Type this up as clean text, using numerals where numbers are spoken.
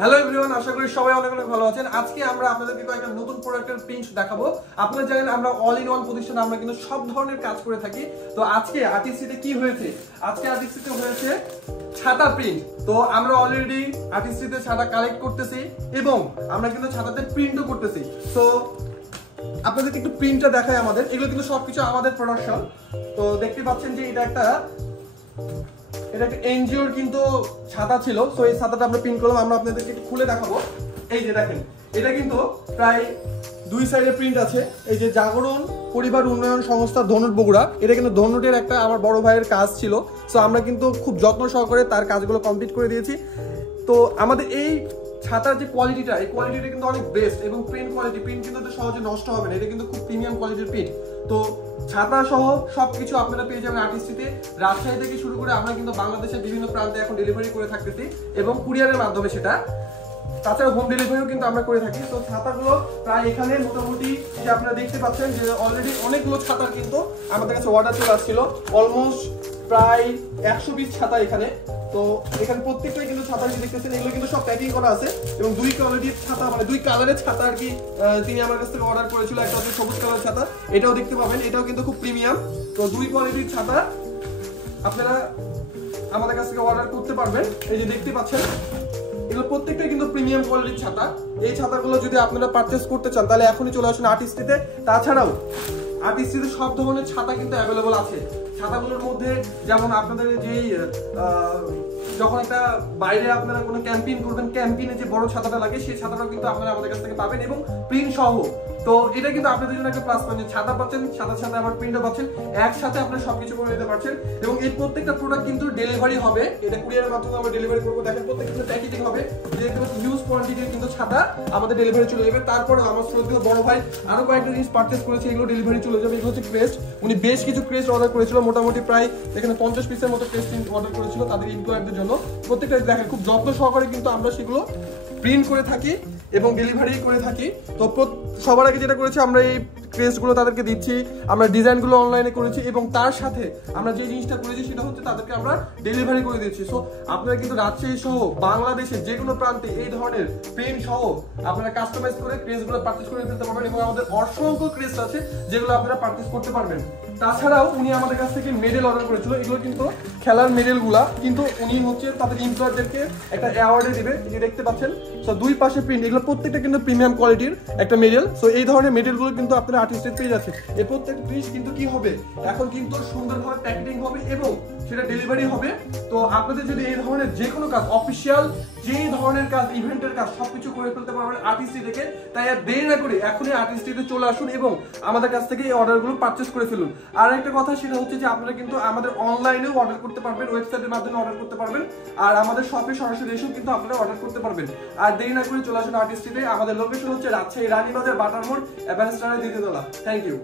Hello everyone, আশা করি সবাই অনেক অনেক ভালো আছেন। আজকে আমরা আপনাদেরকে কয়েকটা নতুন প্রোডাক্টের প্রিন্ট দেখাবো। আপনারা জানেন আমরা অল ইন ওয়ান প্রতিষ্ঠানে আমরা কিন্তু সব ধরনের কাজ করে থাকি। তো আজকে আর্টিস্ট্রিতে কি হয়েছে, আজকে আর্টিস্ট্রিতে হয়েছে ছাতা প্রিন্ট। তো আমরা অলরেডি আর্টিস্ট্রিতে ছাতা কালেক্ট করতেছি এবং আমরা কিন্তু ছাতাতে প্রিন্টও করতেছি। তো আপনাদেরকে একটু প্রিন্টটা দেখাই আমাদের। এগুলো কিন্তু সবকিছু আমাদের প্রোডাকশন। তো দেখতে পাচ্ছেন যে এটা একটা এনজিওর কিন্তু ছাতা ছিল। তো এই ছাতাটা আমরা প্রিন্ট করলাম, আমরা আপনাদেরকে একটু খুলে দেখাবো। এই যে দেখেন, এটা কিন্তু প্রায় দুই সাইডে প্রিন্ট আছে। এই যে জাগরণ পরিবার উন্নয়ন সংস্থা ধনুট বগুড়া, এটা কিন্তু ধনুটের একটা আমার বড় ভাইয়ের কাজ ছিল। সো আমরা কিন্তু খুব যত্ন সহকারে তার কাজগুলো কমপ্লিট করে দিয়েছি। তো আমাদের এই ছাতার যে কোয়ালিটিটা, এই কোয়ালিটিটা কিন্তু অনেক বেস্ট এবং প্রিন্ট কিন্তু এটা সহজে নষ্ট হবে না। এটা কিন্তু খুব প্রিমিয়াম কোয়ালিটির প্রিন্ট। তো ছাতা সহ সবকিছু আপনারা পেয়ে যাবেন আর্টিস্ট্রিতে। রাজশাহী থেকে শুরু করে আমরা কিন্তু বাংলাদেশের বিভিন্ন প্রান্তে এখন ডেলিভারি করে থাকতেছি এবং কুরিয়ারের মাধ্যমে সেটা। তাছাড়া হোম ডেলিভারিও কিন্তু আমরা করে থাকি। তো ছাতাগুলো প্রায় এখানে মোটামুটি যে আপনারা দেখতে পাচ্ছেন যে অলরেডি অনেকগুলো ছাতার কিন্তু আমাদের কাছে অর্ডার চলে আসছিল। অলমোস্ট প্রায় 100 পিস ছাতা এখানে। তো এখানে প্রত্যেকটাই কিন্তু ছাতা দেখতেছেন, এগুলো কিন্তু সব প্যাকিং করা আছে এবং দুই কোয়ালিটির ছাতা, মানে দুই কালারের ছাতা আর কি তিনি আমার কাছ থেকে অর্ডার করেছিল। একটা হচ্ছে সবুজ কালার ছাতা, এটাও দেখতে পাবেন, এটাও কিন্তু খুব প্রিমিয়াম। তো দুই কোয়ালিটির ছাতা আপনারা আমাদের কাছ থেকে অর্ডার করতে পারবেন। এই যে দেখতে পাচ্ছেন, এগুলো প্রত্যেকটাই কিন্তু প্রিমিয়াম কোয়ালিটির ছাতা। এই ছাতাগুলো যদি আপনারা পারচেজ করতে চান তাহলে এখনই চলে আসুন আর্টিস্ট্রিতে। তাছাড়াও আর্টিস্ট্রিতে সব ধরনের ছাতা কিন্তু অ্যাভেলেবল আছে। ছাতাগুলোর মধ্যে যেমন আপনাদের যেই যখন একটা বাইরে আপনারা কোনো ক্যাম্পেইন করবেন, ক্যাম্পেইনে যে বড় ছাতাটা লাগে সেই ছাতাটাও কিন্তু আপনারা আমাদের কাছ থেকে পাবেন এবং প্রিন্ট সহ। তো এটা কিন্তু আপনাদের জন্য একটা প্লাস পয়েন্ট, ছাতা পাচ্ছেন, ছাতার সাথে আবার প্রিন্টও পাচ্ছেন, একসাথে আপনারা সবকিছু করে নিতে পারছেন। এবং এই প্রত্যেকটা প্রোডাক্ট কিন্তু ডেলিভারি হবে, এটা কুরিয়ারের মাধ্যমে আমরা ডেলিভারি করবো। দেখেন প্রত্যেকটা প্যাকেজিং হবে, দেখতে পাচ্ছেন হিউজ কোয়ান্টিটির কিন্তু ছাতা আমাদের ডেলিভারি চলে যাবে। তারপরে আমার শ্রদ্ধেয় বড় ভাই আরো কয়েকটা জিনিস পারচেজ করেছে, এগুলো ডেলিভারি চলে যাবে। এগুলো হচ্ছে ক্রেস্ট, উনি বেশ কিছু ক্রেস্ট অর্ডার করেছিল, মোটামুটি প্রায় এখানে 50 পিসের মতো ক্রেস্ট অর্ডার করেছিল তাদের এমপ্লয়ারদের জন্য। প্রত্যেকটা দেখেন খুব যত্ন সহকারে কিন্তু আমরা সেগুলো প্রিন্ট করে থাকি এবং ডেলিভারি করে থাকি। তো সবার আগে যেটা করেছি, আমরা এই ক্রেস্টগুলো তাদেরকে দিচ্ছি, আমরা ডিজাইনগুলো অনলাইনে করেছি এবং তার সাথে আমরা যে জিনিসটা করেছি সেটা হচ্ছে তাদেরকে আমরা ডেলিভারি করে দিচ্ছি। সো আপনারা কিন্তু রাজশাহী সহ বাংলাদেশের যে কোনো প্রান্তে এই ধরনের প্রিন্ট সহ আপনারা কাস্টমাইজ করে ক্রেস্টগুলো পারচেজ করে ফেলতে পারবেন এবং আমাদের অসংখ্য ক্রেস্ট আছে যেগুলো আপনারা পারচেজ করতে পারবেন। তাছাড়াও উনি আমাদের কাছ থেকে মেডেল অর্ডার করেছিল, এগুলো কিন্তু খেলার মেডেলগুলা, কিন্তু উনি হচ্ছে তাদের এমপ্লয়ারদেরকে একটা অ্যাওয়ার্ডে দিবে, যে দেখতে পাচ্ছেন। সো দুই পাশে প্রিন্ট, এগুলো প্রত্যেকটা কিন্তু প্রিমিয়াম কোয়ালিটির একটা মেডেল। সো এই ধরনের মেডেলগুলো কিন্তু আপনারা আর্টিস্টের পেয়ে যাচ্ছে। এই প্রত্যেক জিনিস কিন্তু কি হবে, এখন কিন্তু সুন্দরভাবে প্যাকেটিং হবে এবং সেটা ডেলিভারি হবে। তো আপনাদের যদি এই ধরনের যে কোনো কাজ, অফিসিয়াল যে ধরনের কাজ, ইভেন্টের কাজ সবকিছু করে ফেলতে পারবেন আর্টিস্ট্রি থেকে। তাই আর দেরি না করে এখনই আর্টিস্ট্রিতে চলে আসুন এবং আমাদের কাছ থেকে এই অর্ডারগুলো পারচেজ করে ফেলুন। আর একটা কথা সেটা হচ্ছে যে আপনারা কিন্তু আমাদের অনলাইনেও অর্ডার করতে পারবেন, ওয়েবসাইটের মাধ্যমে অর্ডার করতে পারবেন, আর আমাদের শপে সরাসরি এসেও কিন্তু আপনারা অর্ডার করতে পারবেন। আর দেরি না করে চলে আসুন আর্টিস্ট্রিতে। আমাদের লোকেশন হচ্ছে রাজশাহী রানীবাজার বাটার মোড়, এভারেস্টারের দ্বিতীয় তলা। Thank you.